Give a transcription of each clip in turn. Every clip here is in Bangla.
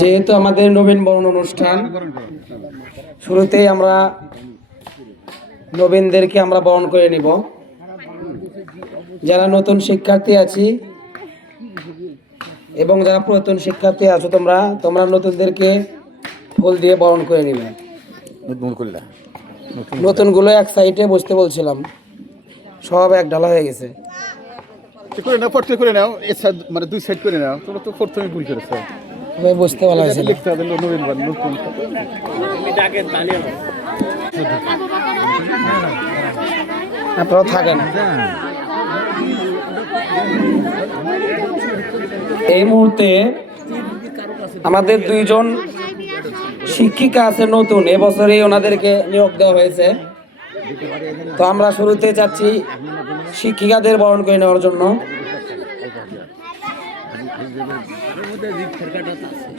যেহেতু আমাদের নবীন বরণ অনুষ্ঠান, শুরুতেই আমরা নবীনদেরকে আমরা বরণ করে নিব। যারা নতুন শিক্ষার্থী আছি এবং যারা পুরাতন শিক্ষার্থী আছো, তোমরা নতুনদেরকে ফুল দিয়ে বরণ করে নিবে। নতুনগুলো এক সাইডে বসতে বলছিলাম, সব এক ঢালা হয়ে গেছে। করে নাও, পটকে করে নাও, মানে দুই সাইড করে নাও। তোমরা তো প্রথমে ভুল করেছো, বুঝতে পারা হয়েছে না। লিখতে হবে নবীন বার নতুন। আপনারা থাকেন। এই মুহূর্তে আমাদের দুইজন শিক্ষিকা আছে নতুন, এবছরই ওনাদেরকে নিয়োগ দেওয়া হয়েছে। তো আমরা শুরুতে যাচ্ছি শিক্ষিকাদের বরণ করে নেওয়ার জন্য।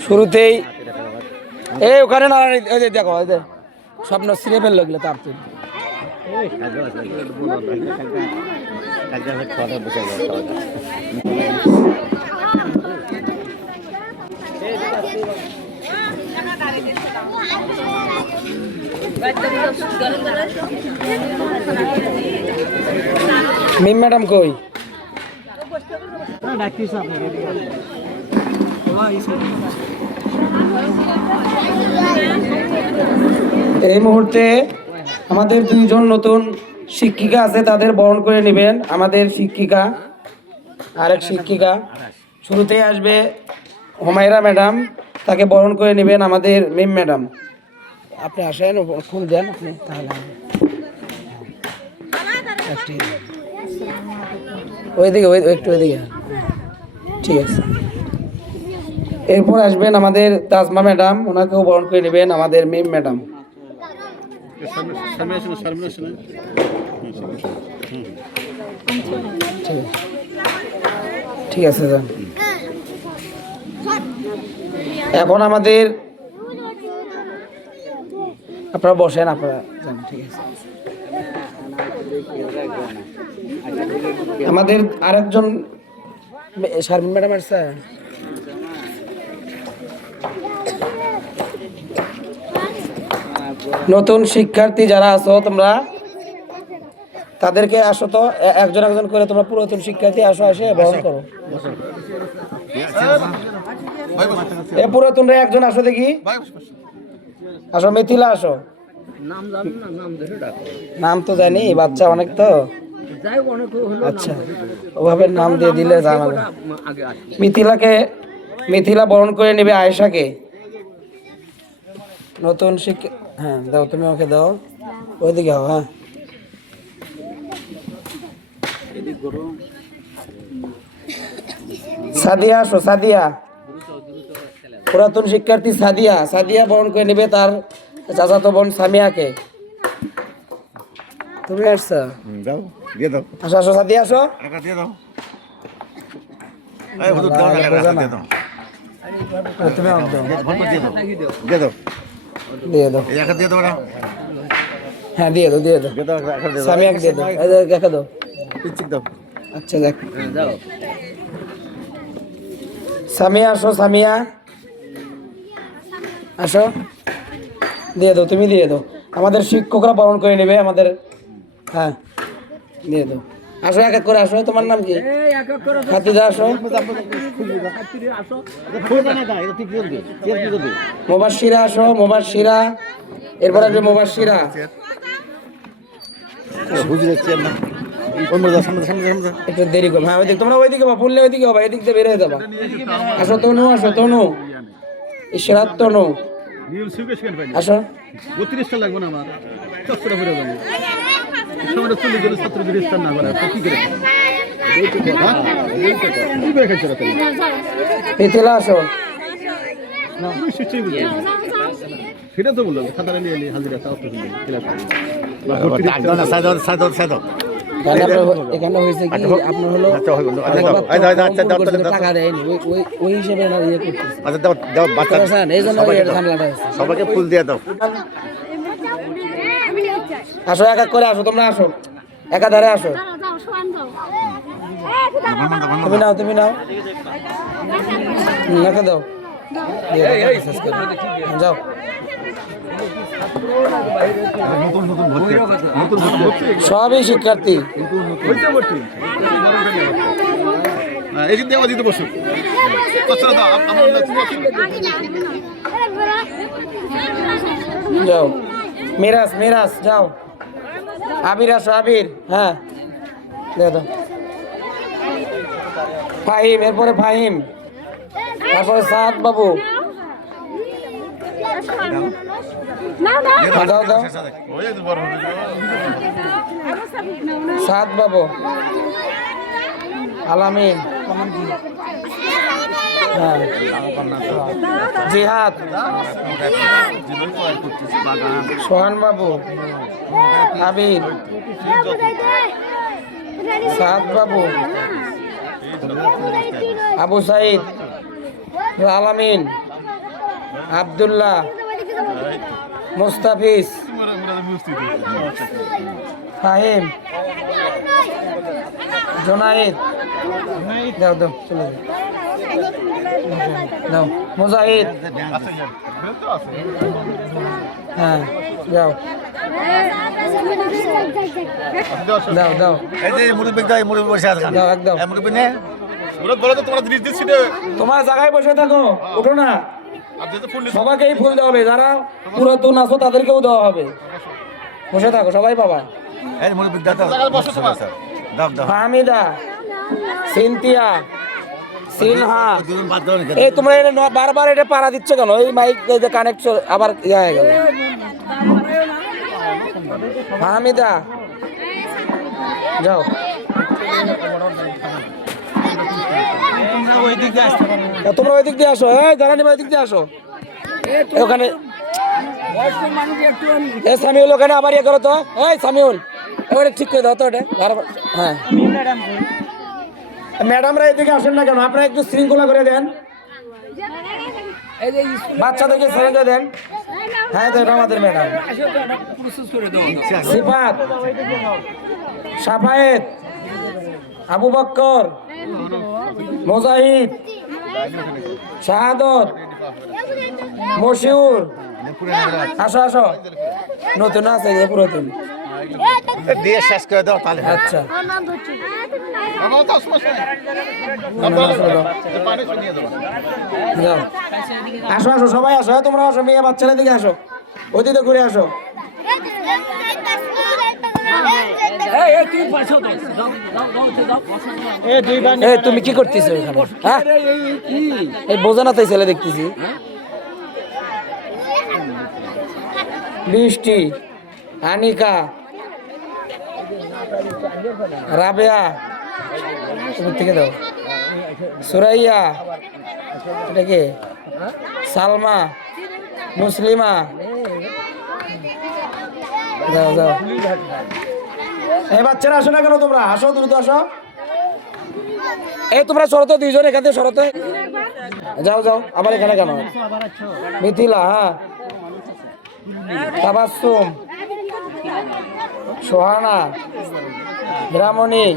শুরুতেই ওখানে না, দেখো স্বপ্ন ছিঁড়ে ফেললো গেলে তার তো মিম ম্যাডাম কই? এই মুহূর্তে আমাদের দুইজন নতুন শিক্ষিকা আছে, তাদের বরণ করে নেবেন আমাদের শিক্ষিকা, আরেক শিক্ষিকা। শুরুতেই আসবে হুমায়রা ম্যাডাম, তাকে বরণ করে নেবেন আমাদের মিম ম্যাডাম। আপনি আসেন, ফুল দেন আপনি, তাহলে ওইদিকে একটু ওইদিকে, ঠিক আছে। এরপর আসবেন আমাদের তাজমা ম্যাডাম, ওনাকেও বরণ করে নেবেন আমাদের মিম ম্যাডাম। ঠিক আছে যান। এখন আমাদের আপনারা বসেন, আপনারা যান, ঠিক আছে। আমাদের আরেকজন শারমিন ম্যাডাম আসছে। নতুন শিক্ষার্থী যারা আছো তোমরা, তাদেরকে আসো তো, একজন একজন করে তোমরা পুরাতন শিক্ষার্থী আসো, এসে বরণ করো। পুরাতনরা একজন আসো দেখি, আসো। মিথিলা আসো। নাম তো জানি, বাচ্চা অনেক তো, আচ্ছা ওভাবে নাম দিয়ে দিলে জানাবে। মিথিলা বরণ করে নেবে আয়েশাকে, নতুন শিক্ষা। হ্যাঁ দাও, তুমি ওকে দাও, ওইদিকে হও। হ্যাঁ সাদিয়া আসো, সাদিয়া পুরাতন শিক্ষার্থী সাদিয়া বরণ করে নেবে তার চাচাতো বোন সামিয়াকে। তুমি আসছো, আসো আসো সাদিয়া আসো। তুমি দিয়ে দাও, হ্যাঁ দিয়ে দাও, সামিয়াকে দিয়ে দাও, দেখা দাও। আচ্ছা দেখ, সামিয়া আসো, সামিয়া আসো, দিয়ে দাও, তুমি দিয়ে দাও। আমাদের শিক্ষকরা বরণ করে নেবে আমাদের। হ্যাঁ দিয়ে দাও, আসো এক এক করে আসো। তোমার নাম কি? খাতিজা আসো। মুবাশশিরা আসো, মুবাশশিরা। এরপর আসবে মুবাশশিরা। একটু দেরি করো, হ্যাঁ ওইদিকে তোমরা, ওইদিকে বা ফুললে ওইদিকে হবা, এদিক দিয়ে বের হয়ে যাবা। আসো তনু, আসো তনু, ইশরাত তনু আসো। 32টা লাগবে না আমার, 4টা করে যাবে। সময় চলে গেলে ছাত্রদের স্থান না করে কি করে? মিথিলা আসো। সেটা তো বললাম, খাতাটা নিয়ে নিয়ে হাজিরা চাও তো এখানে হয়েছে কি, আপনার হলো টাকা দেয়নি, ওই হিসেবে ইয়ে করতেছে, এই জন্য ঝামেলাটা হয়েছে। সবাইকে ফুল দিয়ে দাও। আসো এক এক করে আসো, তোমরা আসো একাধারে আসো। তুমি নাও রেখে দাও। যাও নতুন নতুন ভর্তি নতুন ভর্তি হচ্ছে সবই শিক্ষার্থী। হইতে ভর্তি এই দিন দেওয়া দিতে বসো আচ্ছা দাও আমার যাও মিরাজ মিরাজ যাও। আবির আসো আবির। হ্যাঁ দাও ফাহিম, এরপরে ফাহিম, তারপরে সাদ বাবু। দাও দাও সাদ বাবু, আলামিন, হ্যাঁ জিহাদ, সোহান বাবু, আবির, সাদ বাবু, আবু সাইদ, আলামিন, আব্দুল্লাহ, মুস্তাফিজ, ফাহিম, জোনায়েদ, দাও দাও চলে দাও, মুজাহিদ, হ্যাঁ যাও দাও দাও এই যে মুরব্বি দাই মুরব্বি বসে আছে দাও একদম। মুরব্বি নে মুরাদ বলো তো তোমরা জিনিস দিচ্ছি রে তোমার জায়গায় বসে থাকো, উঠো না। আর যেতে ফুল সবাইকেই ফুল দেওয়া হবে, যারা পুরাতন আছো তাদেরকেও দেওয়া হবে। বসে থাকো, সবাই পাবা। এই মুরব্বি দাও বসো তোমার দাও দাও ফাহমিদা, সিনথিয়া, সিনহা। দুজন বাদ দাও না এই তোমরা এটা বারবার এটা পাড়া দিচ্ছ কেন? এই মাইক কানেক্ট আবার ইয়ে হয়ে গেল। ফাহমিদা যাও, তোমরা ওই দিক দিয়ে আসো। এই যারা নিবে ওই দিক দিয়ে আসো। ওখানে এ সামিউল, ওখানে আবার ইয়ে করো তো। এই সামিউল ওটা ঠিক করে দাও তো ওটা বারবার। হ্যাঁ ম্যাডামরা এদিকে আসেন না কেন? আপনারা একটু শৃঙ্খলা করে দেন, বাচ্চাদেরকে ছেড়ে দিয়ে দেন। হ্যাঁ তো এটা আমাদের ম্যাডাম। সিফাত, সাফায়েত, আবু বক্কর, মুজাহিদ, শাহাদত, মশিউর। আসো আসো, নতুন আছে যে পুরাতন। দিয়ে শেষ করে দাও তাহলে আচ্ছা বাবা তো সমস্যা নেই পানি শুনিয়ে দাও যাও আসো আসো সবাই আসো। তোমরা আসো, মেয়ে বাচ্চারা দিকে আসো, ওদিকে ঘুরে আসো। এই তুমি কি করতেছো এখানে? হ্যাঁ এই বোঝা না তাই ছেলে দেখতেছি। বৃষ্টি, আনিকা, রাবেয়া, তুমি থেকে দাও, সুরাইয়া, এটা কে? সালমা, মুসলিমা, যাও যাও। এই বাচ্চারা আসো না কেন? তোমরা আসো, দ্রুত আসো। এই তোমরা সরতো, দুইজন এখান থেকে সরতো। যাও যাও, আবার এখানে কেন? মিথিলা, হ্যাঁ, তাবাসসুম, সোহানা, হিরামণি,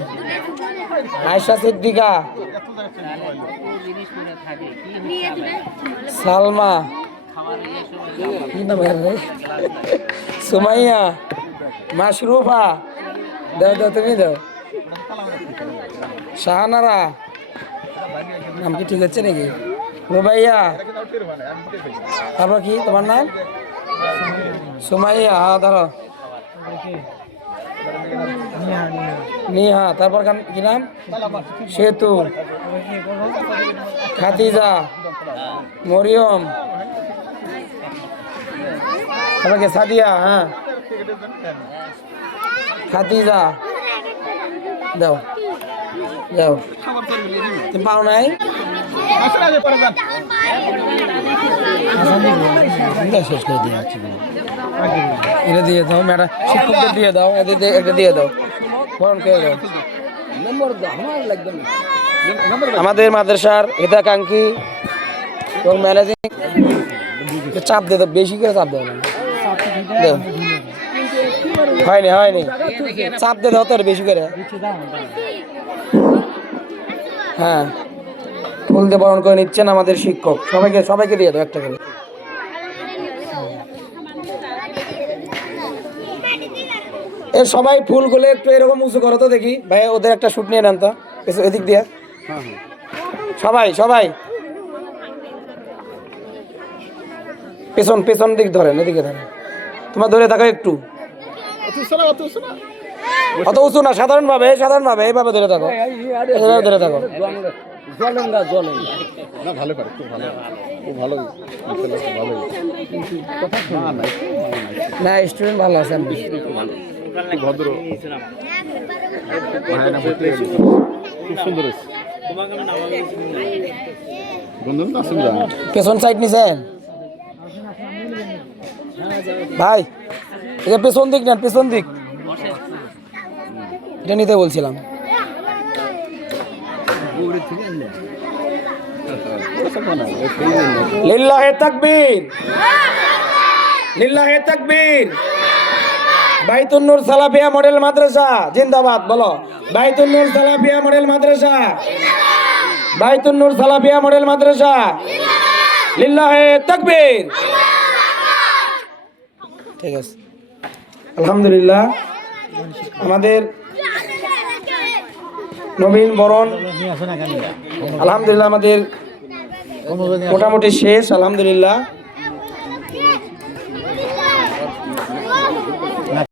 আয়েশা সিদ্দিকা, সালমা, কি নাম এর রে? সুমাইয়া, মাশরুফা, দাও দাও তুমি দাও, শাহানারা, নাম কি ঠিক আছে নাকি? রুবাইয়া, তারপর কি তোমার নাম? সুমাইয়া, হ্যাঁ ধরো, নিহা, তারপর কি নাম? সেতু, খাদিজা, মরিয়ম, তারপর কি? সাদিয়া, হ্যাঁ, খাদিজা, দাও যাও। তুমি পাও নাই? শেষ করে দিয়ে এটা দিয়ে দাও, ম্যাডাম শিক্ষকদের দিয়ে দাও, এটা দিয়ে দাও, বরণ করে দাও। আমাদের মাদ্রাসার হিতাকাঙ্ক্ষী এবং ম্যানেজিং চাপ দিয়ে দাও, বেশি করে চাপ দেওয়া দাও। হয়নি হয়নি, চাপ দিয়ে দাও তো বেশি করে। হ্যাঁ ফুল দিয়ে বরণ করে নিচ্ছেন আমাদের শিক্ষক। সবাইকে দিয়ে দাও একটা করে। এ সবাই ফুলগুলো একটু এরকম উঁচু করো তো দেখি ভাই, ওদের একটা শুট নিয়ে নেন তো এদিক দিয়ে। সবাই পেছন দিক ধরেন, এদিকে ধরেন। তোমার ধরে থাকো একটু, অত উঁচু না, সাধারণ ভাবে এইভাবে ধরে থাকো, এইভাবে ধরে থাকো। না ভালো পারে, খুব ভালো, খুব ভালো, ভালো। না স্টুডেন্ট ভালো আছে, ভদ্র, খুব সুন্দর হয়েছে। বন্ধু আসেন যান, পেছন সাইড নিছেন ভাই, এটা পেছন দিক নেন, পেছন দিক এটা নিতে বলছিলাম। লিল্লাহে তাকবীর, লিল্লাহে তাকবীর। বাইতুন নূর সালাফিয়া মডেল মাদ্রাসা জিন্দাবাদ বলো। বাইতুন নূর সালাফিয়া মডেল মাদ্রাসা, বাইতুন নূর সালাফিয়া মডেল মাদ্রাসা, লিল্লাহে তাকবীর। ঠিক আছে, আলহামদুলিল্লাহ। আমাদের নবীন বরণ আলহামদুলিল্লাহ আমাদের মোটামুটি শেষ, আলহামদুলিল্লাহ।